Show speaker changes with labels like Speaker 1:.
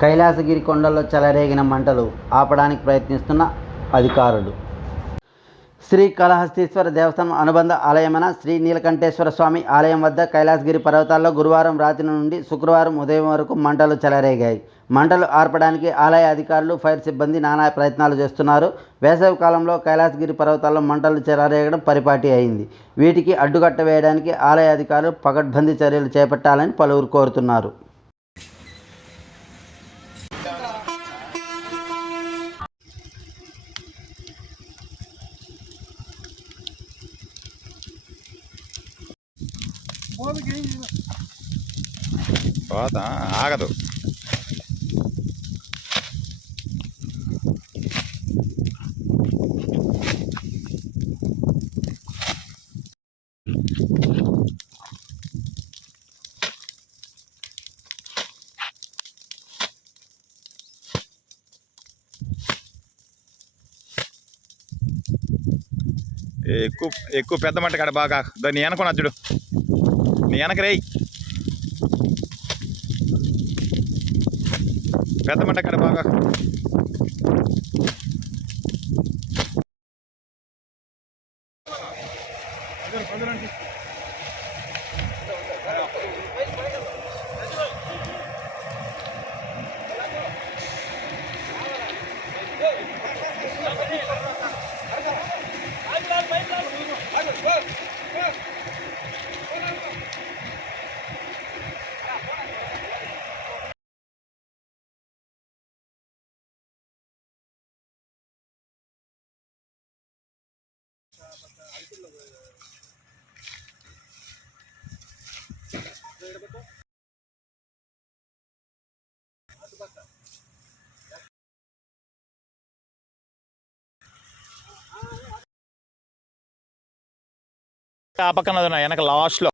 Speaker 1: కైలాసగిరి కొండల్లో చెలరేగిన మంటలు ఆపడానికి ప్రయత్నిస్తున్న అధికారులు. శ్రీ కాళహస్తీశ్వర దేవస్థానం అనుబంధ ఆలయమైన శ్రీ నీలకంఠేశ్వర స్వామి ఆలయం వద్ద కైలాసగిరి పర్వతాల్లో గురువారం రాత్రి నుండి శుక్రవారం ఉదయం వరకు మంటలు చెలరేగాయి. మంటలు ఆర్పడానికి ఆలయ అధికారులు ఫైర్ సిబ్బంది నానా ప్రయత్నాలు చేస్తున్నారు. వేసవి కాలంలో కైలాసగిరి పర్వతాల్లో మంటలు చెలరేగడం పరిపాటి అయింది. వీటికి అడ్డుకట్ట వేయడానికి ఆలయ అధికారులు పకడ్బందీ చర్యలు చేపట్టాలని పలువురు కోరుతున్నారు.
Speaker 2: పోతా ఆగదు. ఎక్కువ ఎక్కువ పెద్ద మంట కాడ బాగా దాన్ని వెనకున్నా చూడు. నీ వెనక రేయ్. పెద్ద మంట కడ బాగా. ఆ పక్కన వెనక లాస్ట్లో